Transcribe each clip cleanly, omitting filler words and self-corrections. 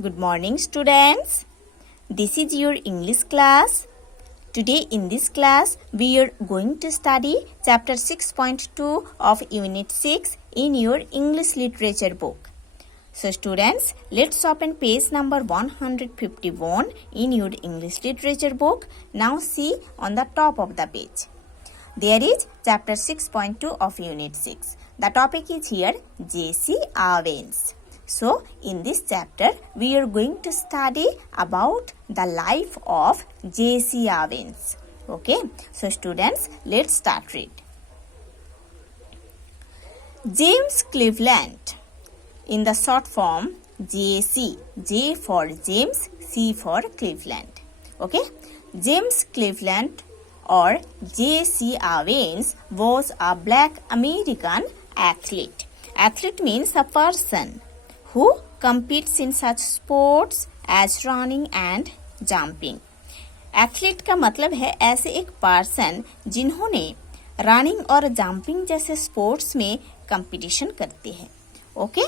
Good morning, students. This is your English class. Today in this class, we are going to study chapter 6.2 of Unit 6 in your English literature book. So students, let's open page number 151 in your English literature book. Now see on the top of the page. There is chapter 6.2 of Unit 6. The topic is here J.C. Owens. So, in this chapter, we are going to study about the life of J.C. Owens. Okay, so students, let's start read. James Cleveland, in the short form J.C. J for James, C for Cleveland. Okay, James Cleveland or J.C. Owens was a black American athlete. Athlete means a person who competes in such sports as running and jumping. Athlete का मतलब है ऐसे एक person जिन्होंने running और jumping जैसे sports में competition करते हैं. ओके,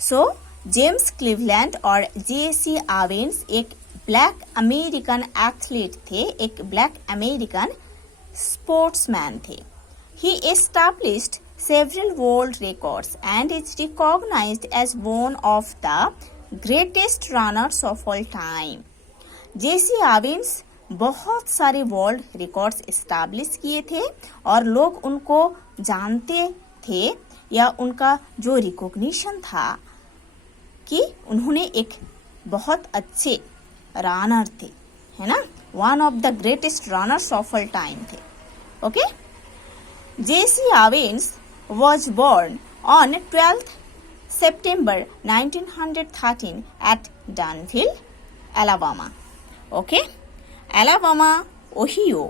सो जेम्स क्लीवलैंड और J.C. Owens एक ब्लैक अमेरिकन एथलीट थे, एक ब्लैक अमेरिकन स्पोर्ट्समैन थे. ही established several world records and is recognized as one of the greatest runners of all time. J.C. Owens बहुत सारे वर्ल्ड रिकॉर्ड्स एस्टैब्लिश किए थे और लोग उनको जानते थे या उनका जो रिकॉग्निशन था कि उन्होंने एक बहुत अच्छे रनर थे, है ना, one of the greatest runners of all time थे. Okay, J.C. Owens was born on 12th September 1913 at Danville, Alabama. Okay, Alabama, Ohio,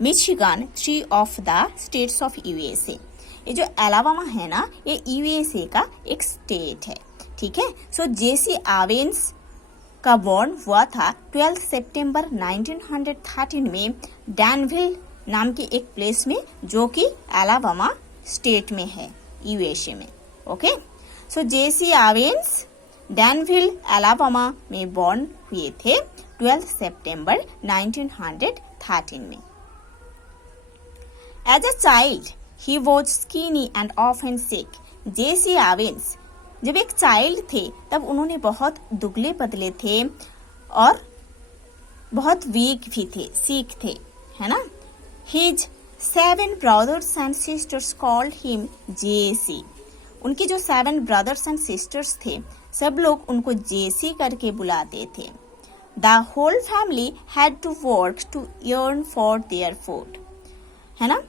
Michigan, 3 of the states of USA. ये जो अलाबामा है ना, ये USA का एक स्टेट है. ठीक है, सो J.C. Owens का बॉर्न हुआ था 12 सितंबर 1913 में डैनविल नाम की एक प्लेस में जो कि अलाबामा स्टेट में है, यूएसए में. Okay, so J.C. Owens Danville Alabama में बॉर्न हुए थे 12 सितंबर 1913 में. As a child he was skinny and often sick. J.C. Owens जब एक चाइल्ड थे तब उन्होंने बहुत दुबले पतले थे और बहुत वीक भी थे, सिक थे, है ना. His 7 brothers and sisters called him J.C. उनके जो 7 brothers and sisters थे, सब लोग उनको J.C. करके बुलाते थे. The whole family had to work to earn for their food. है ना,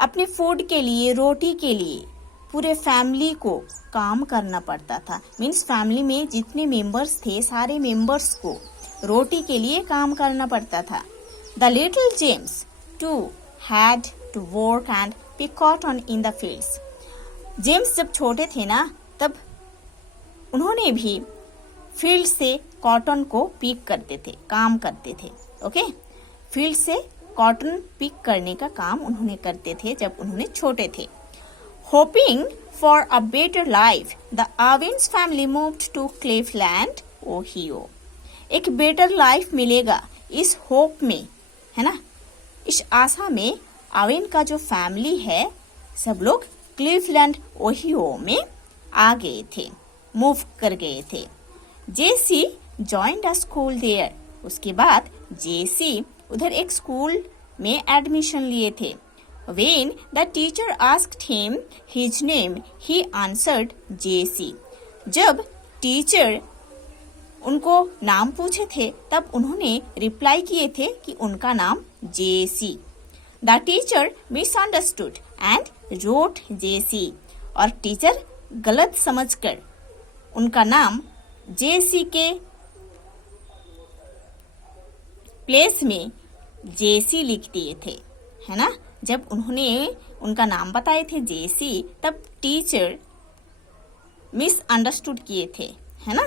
अपने फूड के लिए, रोटी के लिए पूरे फैमिली को काम करना पड़ता था. मीन्स फैमिली में जितने मेंबर्स थे, सारे मेंबर्स को रोटी के लिए काम करना पड़ता था. The little James too had to work and pick cotton in the fields. James जब छोटे थे ना, तब उन्होंने भी फील्ड से कॉटन को पिक करते थे, काम करते थे. ओके, फील्ड से कॉटन पिक करने का काम उन्होंने करते थे जब उन्होंने छोटे थे. Hoping for a better life, the Owens family moved to Cleveland, Ohio. एक बेटर लाइफ मिलेगा इस होप में, है ना, इस आशा में आवेन का जो फैमिली है सब लोग क्लीवलैंड, ओहियो में आ गए थे, मूव कर गए थे. J.C. joined a school there. उसके बाद J.C. उधर एक स्कूल में एडमिशन लिए थे. When the teacher asked him his name, he answered J.C. जब टीचर उनको नाम पूछे थे तब उन्होंने रिप्लाई किए थे कि उनका नाम J.C. The teacher misunderstood and wrote J.C. और टीचर गलत समझकर उनका नाम J.C. के प्लेस में J.C. लिख दिए थे, है ना. जब उन्होंने उनका नाम बताए थे J.C. तब टीचर मिसअंडरस्टूड किए थे, है ना.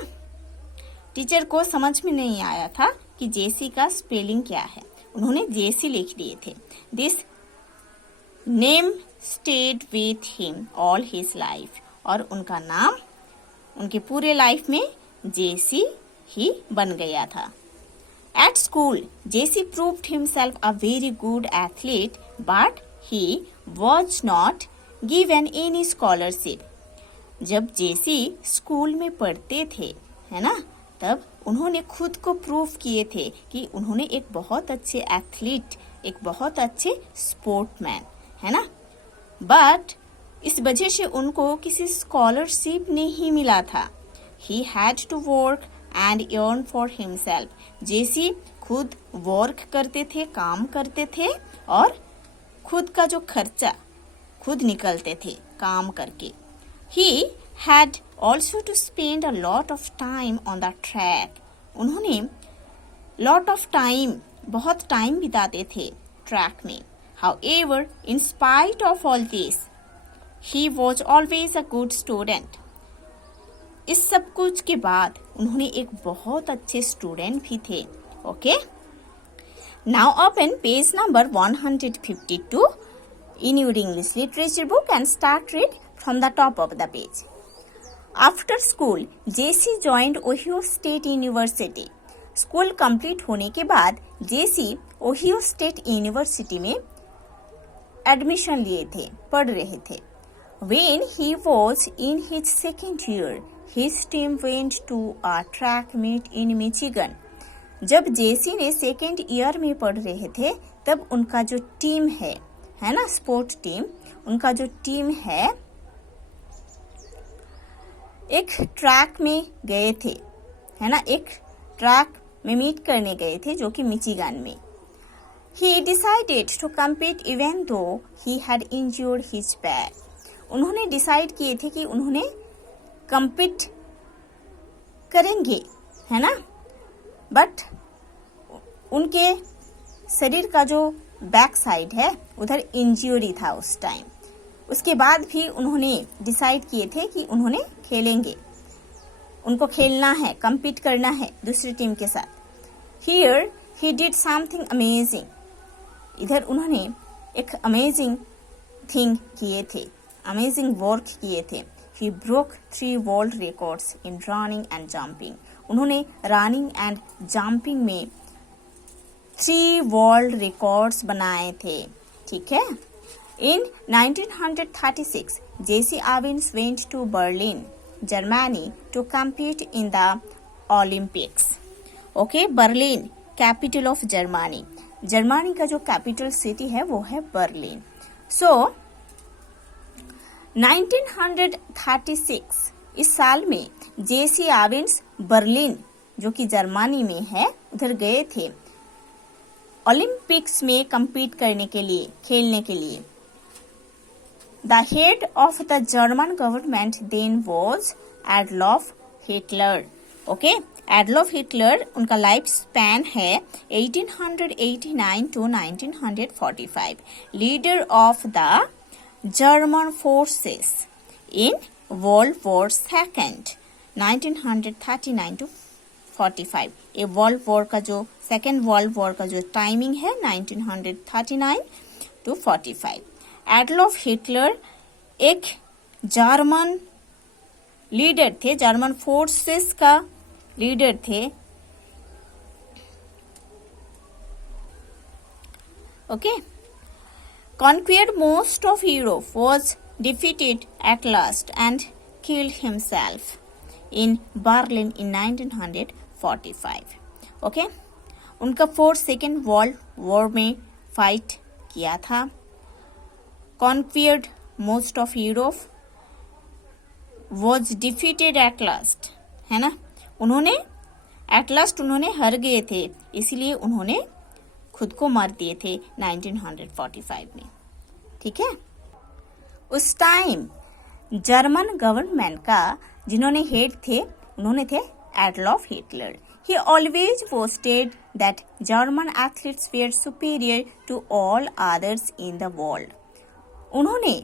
टीचर को समझ में नहीं आया था कि J.C. का स्पेलिंग क्या है, उन्होंने J.C. लिख दिए थे. This name stayed with him all his life. और उनका नाम उनके पूरे लाइफ में जेसी ही बन गया था। At school, JC proved himself a very good athlete, but he was not given any scholarship. जब जेसी स्कूल में पढ़ते थे, है ना, तब उन्होंने खुद को प्रूव किए थे कि उन्होंने एक बहुत अच्छे एथलीट, एक बहुत अच्छे स्पोर्टमैन, है ना, बट इस वजह से उनको किसी स्कॉलरशिप नहीं मिला था। He had to work and earn for himself. जेसी खुद वर्क करते थे, काम करते थे और खुद का जो खर्चा खुद निकलते थे काम करके। He had also to spend a lot of time on the track. उन्होंने lot of time, बहुत टाइम बिताते थे ट्रैक में। However, in spite of all this, he was always a good student. इस सब कुछ के बाद उन्होंने एक बहुत अच्छे स्टूडेंट भी थे। Okay, now open page number 152 in your English literature book and start read from the top of the page. After school, JC joined Ohio State University. School complete होने के बाद जेसी ओहियो स्टेट यूनिवर्सिटी में admission लिए थे, पढ़ रहे थे। When he was in his second year, his team went to a track meet in Michigan. जब जेसी ने सेकेंड ईयर में पढ़ रहे थे तब उनका जो टीम है ना, स्पोर्ट टीम, उनका जो टीम है एक ट्रैक में गए थे, है ना, एक ट्रैक में मीट करने गए थे जो कि मिचिगन में। He decided to compete even though he had injured his back. उन्होंने डिसाइड किए थे कि उन्होंने compete करेंगे, है ना, बट उनके शरीर का जो बैक साइड है उधर इंजरी था उस टाइम। उसके बाद भी उन्होंने डिसाइड किए थे कि उन्होंने खेलेंगे, उनको खेलना है, compete करना है दूसरी टीम के साथ। Here he did something amazing. इधर उन्होंने एक अमेजिंग थिंग किए थे, अमेजिंग वर्क किए थे। He broke 3 world records in running and jumping. उन्होंने रनिंग एंड जंपिंग में 3 वर्ल्ड रिकॉर्ड्स बनाए थे, ठीक है। In 1936, J.C. Owens went to Berlin, Germany to compete in the Olympics. Okay, Berlin, capital of Germany. Germany का जो capital city है वो है बर्लिन। सो 1936 इस साल में जेसी आवेंस बर्लिन जो कि जर्मनी में है उधर गए थे ओलंपिक्स में compete करने के लिए, खेलने के लिए। The head of the German government then was Adolf Hitler. Okay, Adolf Hitler, उनका लाइफ स्पैन है 1889 to 1945. Leader of the German forces in world war second 1939 to 45. ये वर्ल्ड वॉर का जो सेकेंड वर्ल्ड वॉर का जो timing है 1939 to 45. Adolf Hitler एक German leader थे, जर्मन फोर्सेस का लीडर थे। Okay, conquered most of Europe, was defeated at last and killed himself in Berlin in 1945. Okay, उनका फोर्स सेकेंड वर्ल्ड वॉर में fight किया था। conquered most of Europe, was defeated at last, है ना, उन्होंने at last उन्होंने हार गए थे, इसलिए उन्होंने खुद को मार दिए थे 1945 में, ठीक है। उस टाइम जर्मन गवर्नमेंट का जिन्होंने हेड थे उन्होंने थे Adolf Hitler. He always boasted that German athletes were superior to all others in the world. उन्होंने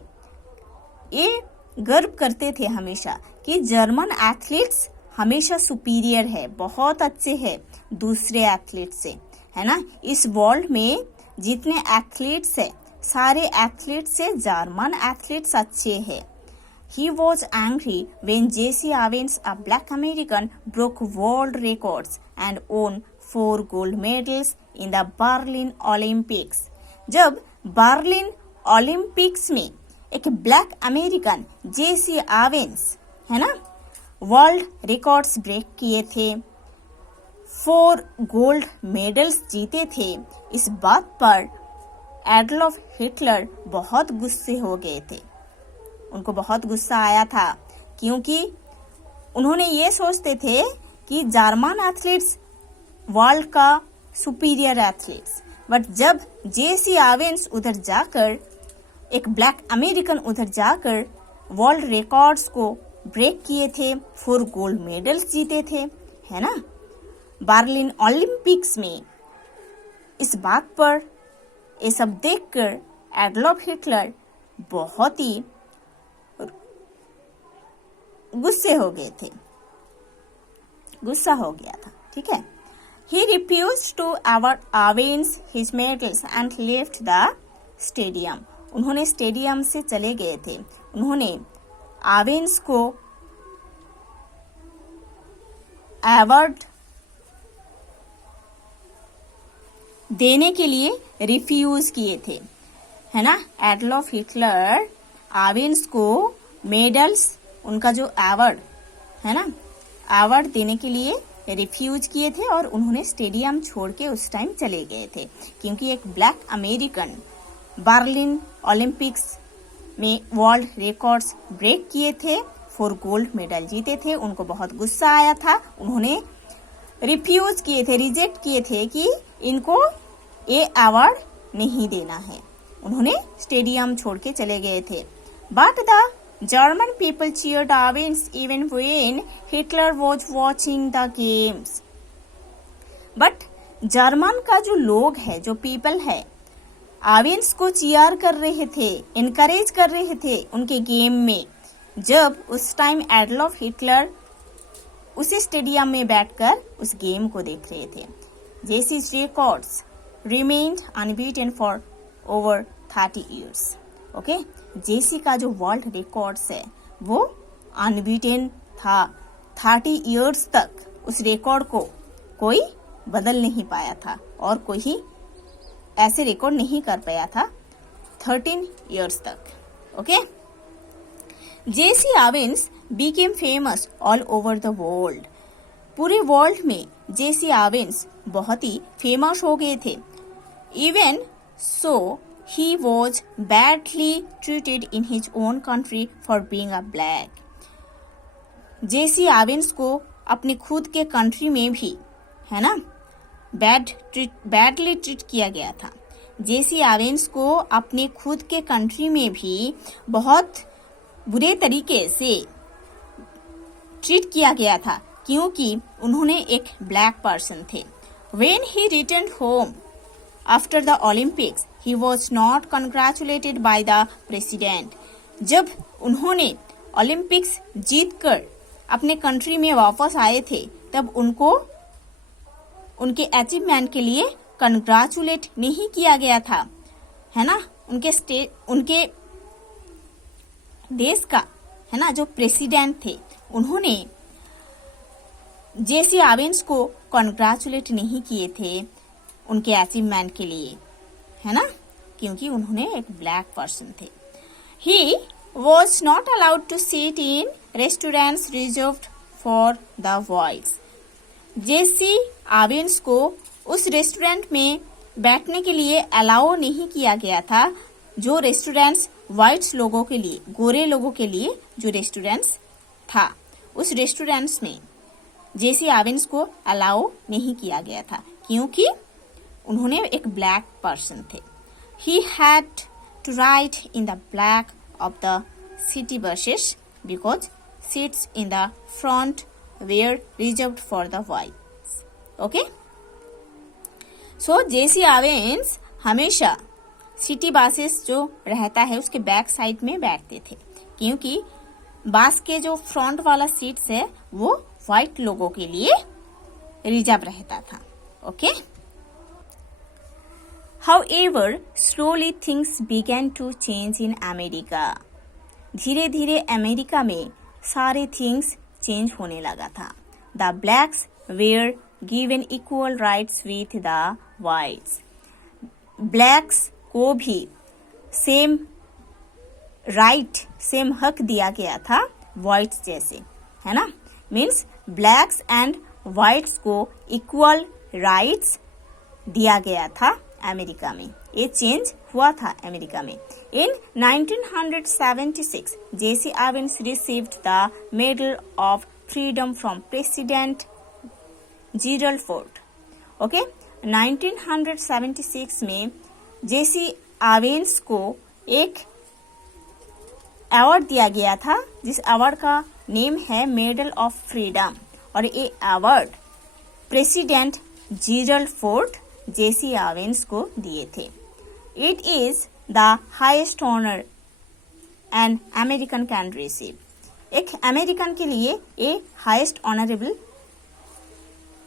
ये गर्व करते थे हमेशा कि जर्मन एथलीट्स हमेशा सुपीरियर है, बहुत अच्छे हैं दूसरे एथलीट्स से, है ना। इस वर्ल्ड में जितने एथलीट्स है सारे एथलीट्स से जर्मन एथलीट्स अच्छे हैं। He was angry when Jesse Owens, a black American, broke world records and won 4 gold medals in the Berlin Olympics. जब बर्लिन ओलंपिक्स में एक ब्लैक अमेरिकन जेसी आवेंस है ना वर्ल्ड रिकॉर्ड्स ब्रेक किए थे, 4 गोल्ड मेडल्स जीते थे, इस बात पर एडोल्फ हिटलर बहुत गुस्से हो गए थे। उनको बहुत गुस्सा आया था क्योंकि उन्होंने ये सोचते थे कि जर्मन एथलीट्स वर्ल्ड का सुपीरियर एथलीट्स, बट जब जेसी आवेंस उधर जाकर एक ब्लैक अमेरिकन उधर जाकर वर्ल्ड रिकॉर्ड्स को ब्रेक किए थे, 4 गोल्ड मेडल्स जीते थे, है ना, बर्लिन ओलंपिक्स में, इस बात पर ये सब देखकर एडोल्फ हिटलर बहुत ही गुस्से हो गए थे, गुस्सा हो गया था, ठीक है। He refused to award Owens his medals and left the stadium. उन्होंने स्टेडियम से चले गए थे। उन्होंने आवेंस को अवार्ड देने के लिए रिफ्यूज किए थे, है ना। एडोल्फ हिटलर आवेंस को मेडल्स, उनका जो अवार्ड है ना, अवार्ड देने के लिए रिफ्यूज किए थे और उन्होंने स्टेडियम छोड़ के उस टाइम चले गए थे क्योंकि एक ब्लैक अमेरिकन बर्लिन ओलंपिक्स में वर्ल्ड रिकॉर्ड्स ब्रेक किए थे, 4 गोल्ड मेडल जीते थे। उनको बहुत गुस्सा आया था, उन्होंने रिफ्यूज किए थे, रिजेक्ट किए थे कि इनको ये अवार्ड नहीं देना है। उन्होंने स्टेडियम छोड़ के चले गए थे। But the German people cheered Owens even when Hitler was watching the games. But German का जो लोग है, जो पीपल है, आवेंस को चीयर कर रहे थे, इनकरेज कर रहे थे उनके गेम में, जब उस टाइम एडोल्फ हिटलर उसी स्टेडियम में बैठकर उस गेम को देख रहे थे। जेसी's records remained unbeaten for over 30 years. Okay, Jesse का जो वर्ल्ड रिकॉर्ड्स है वो अनबीटेन था, 30 इयर्स तक उस रिकॉर्ड को कोई बदल नहीं पाया था और कोई ऐसे रिकॉर्ड नहीं कर पाया था 13 इयर्स तक। Okay, Jesse Owens became famous all over the world. पूरे वर्ल्ड में जेसी आवेंस बहुत ही फेमस हो गए थे। Even so he was badly treated in his own country for being a black. जेसी आवेंस को अपने खुद के कंट्री में भी, है ना, बैडली ट्रीट किया गया था। जेसी आवेंस को अपने खुद के कंट्री में भी बहुत बुरे तरीके से ट्रीट किया गया था क्योंकि उन्होंने एक ब्लैक पर्सन थे। When he returned home after the Olympics, he was not congratulated by the president. जब उन्होंने ओलंपिक्स जीतकर अपने कंट्री में वापस आए थे तब उनको उनके अचीवमेंट के लिए कंग्रेचुलेट नहीं किया गया था, है ना। उनके देश का, है ना, जो प्रेसिडेंट थे उन्होंने जेसी आवेंस को कंग्रेचुलेट नहीं किए थे उनके अचीवमेंट के लिए, है ना, क्योंकि उन्होंने एक ब्लैक पर्सन थे। He was not allowed to sit in restaurants reserved for the whites. जेसी आवेंस को उस रेस्टोरेंट में बैठने के लिए अलाउ नहीं किया गया था, जो रेस्टोरेंट्स व्हाइट्स लोगों के लिए, गोरे लोगों के लिए जो रेस्टोरेंट्स था, उस रेस्टोरेंट्स में जेसी आवेंस को अलाउ नहीं किया गया था क्योंकि उन्होंने एक ब्लैक पर्सन थे। He had to ride in the back of the city buses because seats in the front were reserved for the whites. Okay? So जेसी आवेंस हमेशा सिटी बसेस जो रहता है उसके बैक साइड में बैठते थे क्योंकि बस के जो फ्रंट वाला सीट्स है वो व्हाइट लोगों के लिए रिजर्व रहता था। Okay, However, slowly things began to change in America. धीरे धीरे अमेरिका में सारे थिंग्स चेंज होने लगा था. The blacks were given equal rights with the whites. Blacks को भी सेम राइट, सेम हक दिया गया था वाइट्स जैसे, है ना. मीन्स ब्लैक्स एंड वाइट्स को इक्वल राइट्स दिया गया था अमेरिका में. ये चेंज हुआ था अमेरिका में. इन 1976 जेसी Owens received the medal of freedom from president Gerald Ford. Okay, 1976 में जेसी ओवेन्स को एक अवार्ड दिया गया था, जिस अवार्ड का नेम है मेडल ऑफ फ्रीडम. और ये award president Gerald Ford Jesse Owens को दिए थे. It is the highest honour an American can receive. एक अमेरिकन के लिए ये हाईएस्ट ऑनरेबल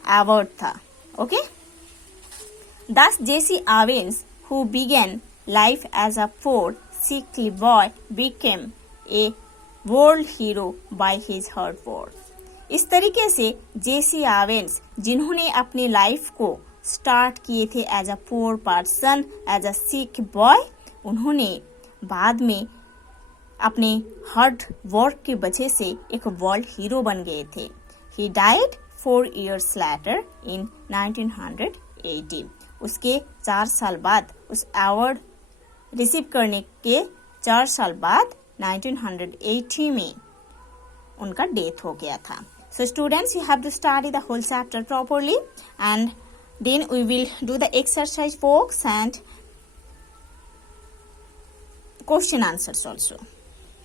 अवार्ड था. Okay, thus Jesse Owens, who began life as a poor, sickly boy, became a world hero by his hard work. इस तरीके से जेसी Owens, जिन्होंने अपनी लाइफ को स्टार्ट किए थे as a poor person, as a sick boy, उन्होंने बाद में अपने हार्ड वर्क की वजह से एक वर्ल्ड हीरो बन गए थे. He died 4 years later in 1980. उसके 4 साल बाद, उस अवार्ड रिसीव करने के 4 साल बाद 1980 में उनका डेथ हो गया था. So students, you have to study the whole chapter properly, and then we will do the exercise works and question answers also.